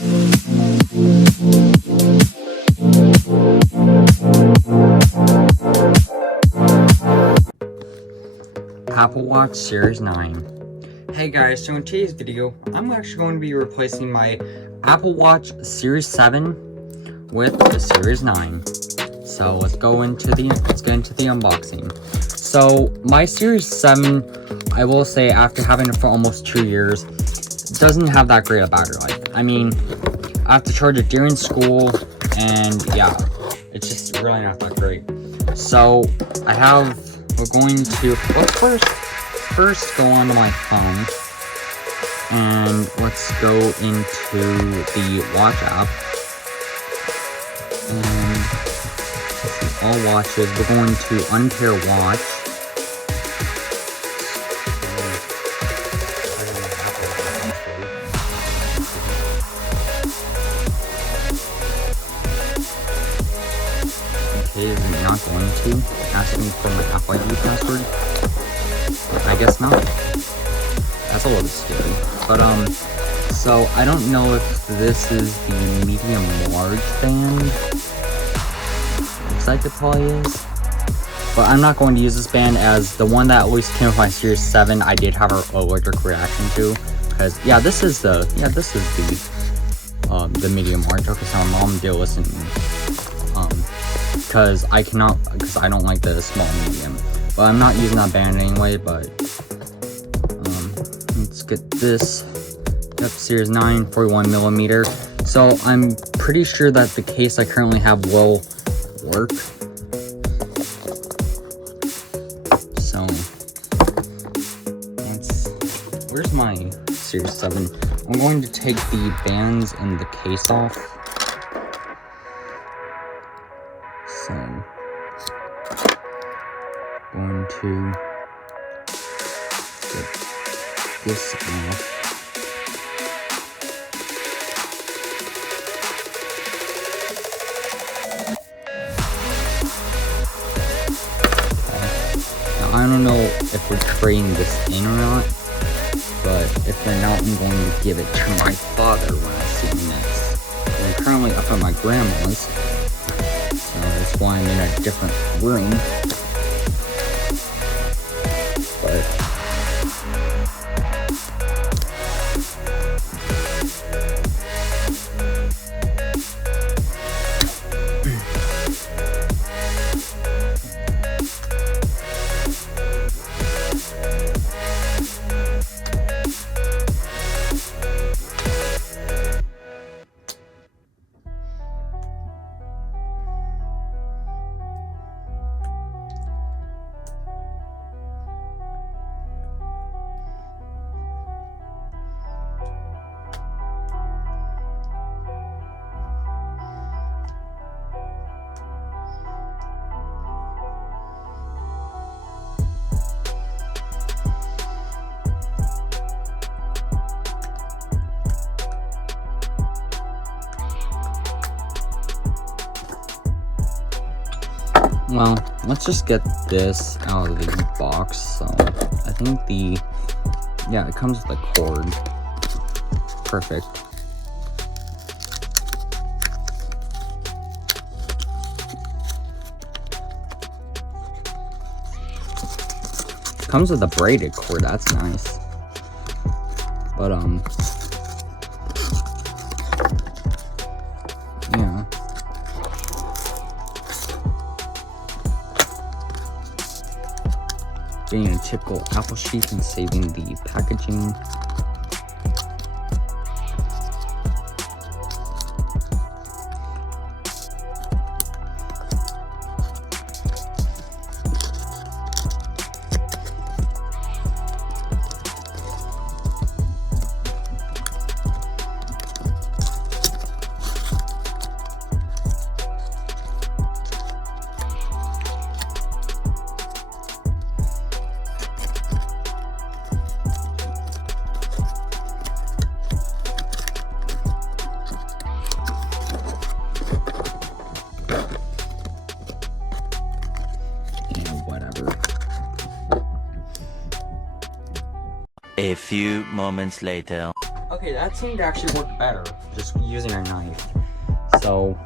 Apple Watch Series 9. Hey guys, so in today's video, I'm actually going to be replacing my Apple Watch Series 7 with the Series 9. So let's get into the unboxing. So my Series 7, I will say, after having it for almost 2 years, doesn't have that great a battery life. I mean, I have to charge it during school, and yeah, it's just really not that great. So we're going to, let's first go onto my phone, and let's go into the watch app, and all watches, we're going to unpair watch. Okay, is it not going to ask me for my Apple ID password? I guess not. That's a little scary. But so I don't know if this is the medium large band. Looks like it probably is. But I'm not going to use this band, as the one that always came with my Series 7 I did have an allergic reaction to. Because yeah, this is the medium large. Okay, so my mom did listen to me. Because I don't like the small medium. But I'm not using that band anyway, but let's get this. Yep, Series 9, 41mm. So I'm pretty sure that the case I currently have will work. So where's my Series 7? I'm going to take the bands and the case off. So going to get this off. Now I don't know if we're trading this in or not, but if we're not, I'm going to give it to my father when I see him next. I'm currently up at my grandma's, so that's why I'm in a different room. But well, let's just get this out of the box. So I think it comes with a cord. Perfect. Comes with a braided cord, that's nice. But yeah. Being a typical Apple sheath and saving the packaging. A few moments later. Okay, that seemed to actually work better, just using a knife. So,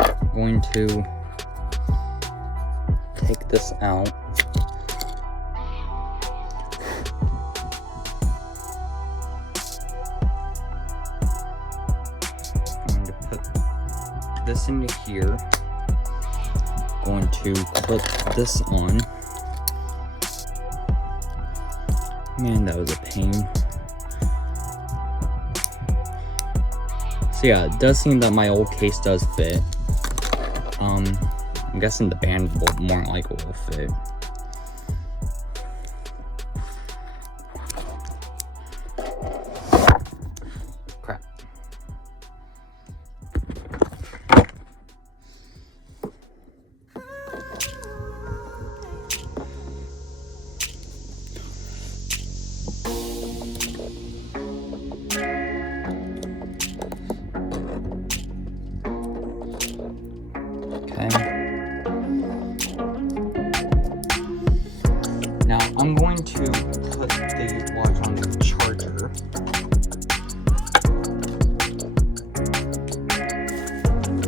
I'm going to take this out. I'm going to put this into here. Going to put this on. Man, that was a pain. So yeah, it does seem that my old case does fit. I'm guessing the band will more likely will fit. Crap. Now I'm going to put the watch on the charger.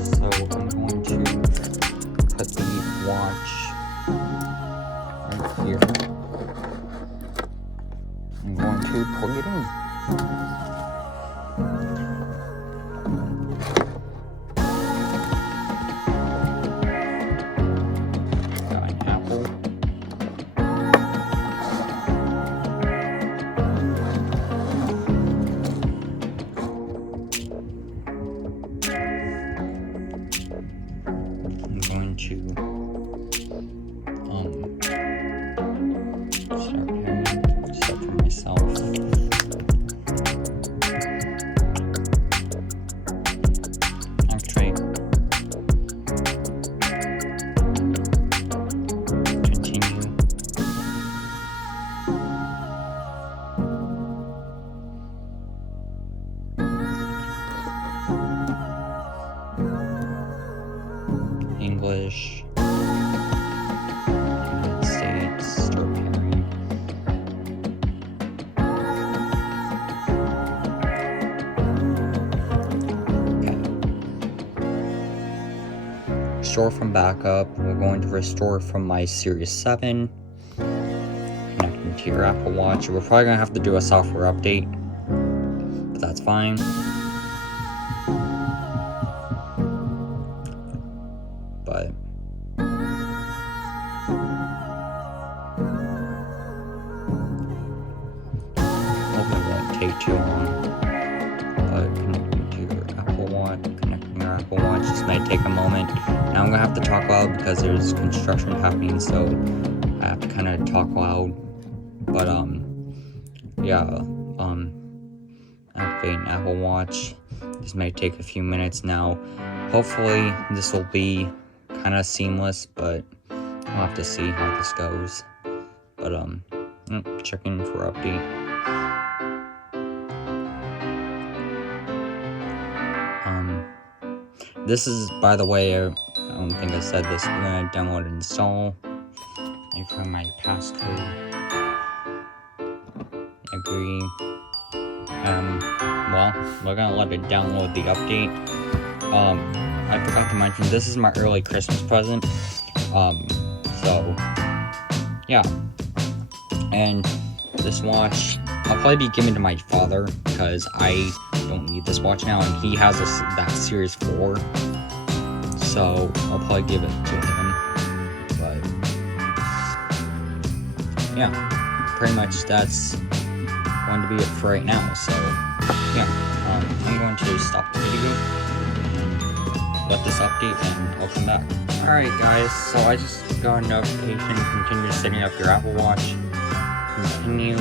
So I'm going to put the watch right here. I'm going to plug it in. Start for myself. Actually, continue. English. United States. Start pairing. Restore from backup. We're going to restore from my Series 7. Connecting to your Apple Watch. We're probably going to have to do a software update, but that's fine. But hopefully it won't take too long. But connecting to your Apple Watch. Apple Watch just might take a moment. Now I'm gonna have to talk loud because there's construction happening, so I have to kind of talk loud. But yeah, activating Apple Watch. This may take a few minutes now. Hopefully this will be kind of seamless, but we'll have to see how this goes. But checking for update. This is, by the way, I don't think I said this, we're going to download and install. I put my passcode. Agree. Well, we're going to let it download the update. I forgot to mention, this is my early Christmas present. So, yeah. And this watch, I'll probably be giving to my father, because I don't need this watch now, and he has that Series 4, so I'll probably give it to him. But yeah, pretty much that's going to be it for right now. So yeah, I'm going to stop the video and let this update, and I'll come back. Alright guys, so I just got a notification. Continue setting up your Apple Watch. Continue.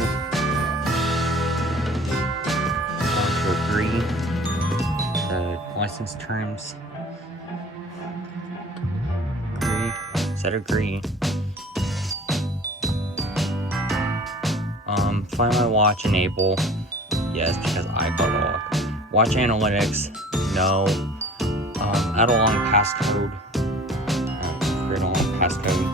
Agree the license terms. Agree. Set agree. Find my watch, enable. Yes, because I got a look. Watch analytics. No. Add a long passcode. Create a long passcode.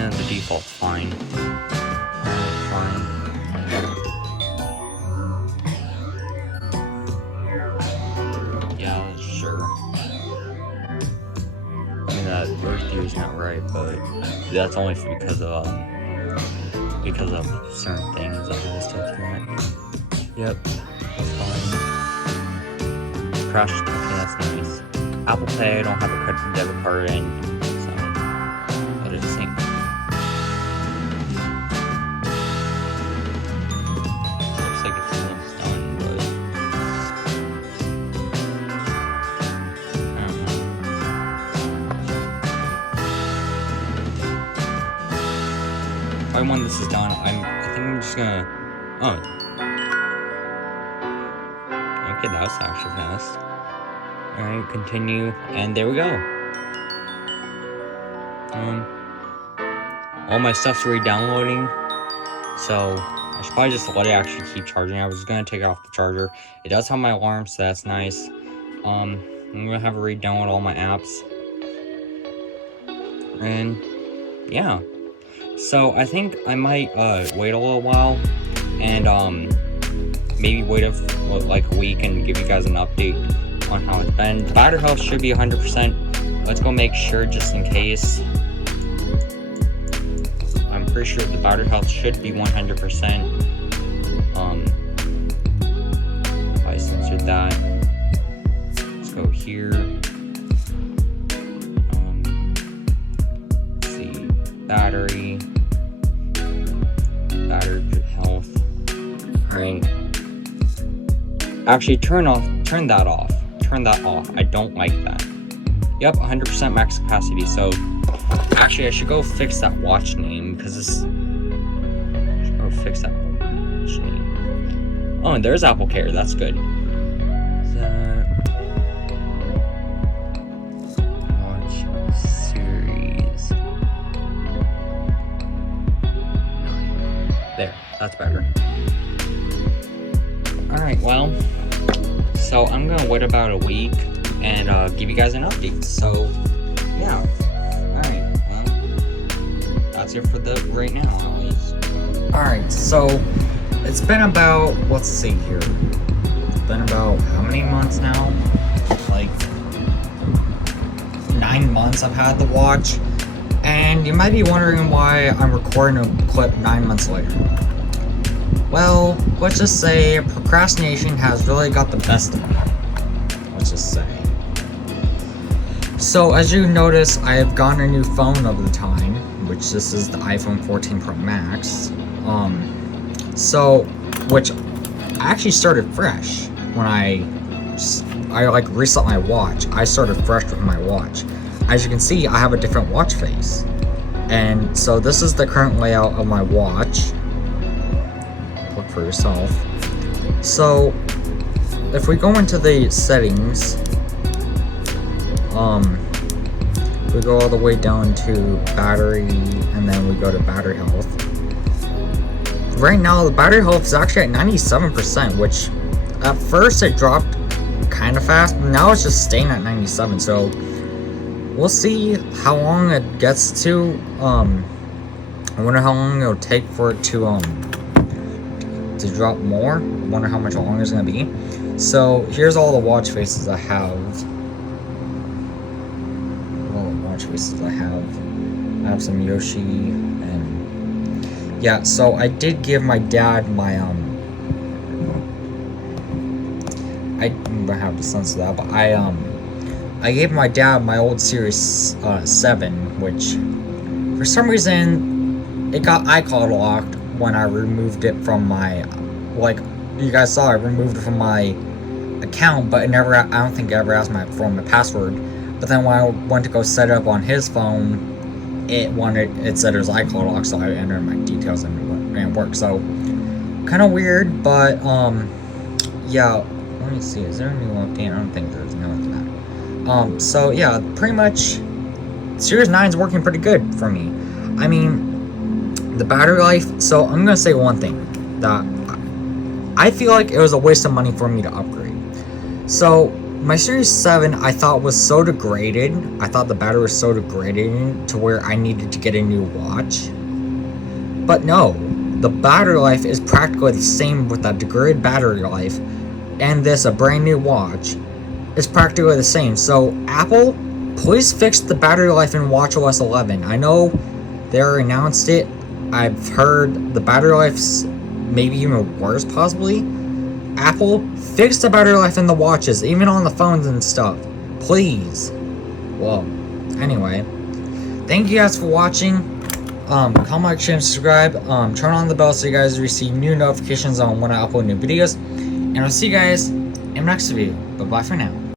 Yeah, the default's fine. Fine. Yeah, sure. I mean, that birth year is not right, but that's only because of certain things that I just took from it. Yep, that's fine. Crash, okay, that's nice. Apple Pay, I don't have a credit debit card in, so I'll do the same. Looks like it's almost done, but I don't know. By when this is done, I think I'm just gonna. Oh. Okay, that was actually fast. Alright, continue, and there we go. All my stuff's re-downloading, so I should probably just let it actually keep charging. I was just gonna take it off the charger. It does have my alarm, so that's nice. I'm gonna have it re-download all my apps. And yeah. So I think I might wait a little while and maybe wait like a week and give you guys an update on how it's been. The battery health should be 100%. Let's go make sure just in case. I'm pretty sure the battery health should be 100%. I censored that. Let's go here. Let's see, battery health. Right. Actually, turn that off. Turn that off. I don't like that. Yep, 100% max capacity. So, actually, I should go fix that watch name because this. I should go fix that watch name. Oh, and there's Apple Care. That's good. Watch series. There. That's better. Alright, well, so I'm gonna wait about a week and give you guys an update. So, yeah. Alright, well, that's it for right now, at least. Alright, so it's been about, let's see here. It's been about how many months now? Like 9 months I've had the watch. And you might be wondering why I'm recording a clip 9 months later. Well, let's just say procrastination has really got the best of me. Let's just say. So, as you notice, I have gotten a new phone over the time, which this is the iPhone 14 Pro Max. Which I actually started fresh when I like reset my watch. I started fresh with my watch. As you can see, I have a different watch face. And so this is the current layout of my watch. Look for yourself. So if we go into the settings, we go all the way down to battery, and then we go to battery health. Right now the battery health is actually at 97%, which at first it dropped kind of fast, but now it's just staying at 97. So we'll see how long it gets to. I wonder how long it'll take for it to drop more. I wonder how much longer it's gonna be. So here's all the watch faces I have. All the watch faces I have some Yoshi, and yeah. So I did give my dad my I'm gonna have to censor that, but I gave my dad my old Series 7, which for some reason it got iCloud locked when I removed it from my, like you guys saw, I removed it from my account, but I don't think it ever asked for my password. But then when I went to go set it up on his phone, it said it was iCloud locked, so I entered my details and it worked. So kind of weird, but yeah. Let me see, is there a new update? I don't think there's no that. So yeah, pretty much Series 9 is working pretty good for me. I mean, the battery life, so I'm gonna say one thing, that I feel like it was a waste of money for me to upgrade. So My Series 7 I thought was so degraded. I thought the battery was so degraded to where I needed to get a new watch. But no, the battery life is practically the same with that degraded battery life, and this, a brand new watch, is practically the same. So Apple, please fix the battery life in watchOS 11. I know they already announced it. I've heard the battery life's maybe even worse, possibly. Apple, fix the battery life in the watches, even on the phones and stuff. Please. Well, anyway. Thank you guys for watching. Comment, like, share, and subscribe. Turn on the bell so you guys receive new notifications on when I upload new videos. And I'll see you guys in the next video. Bye-bye for now.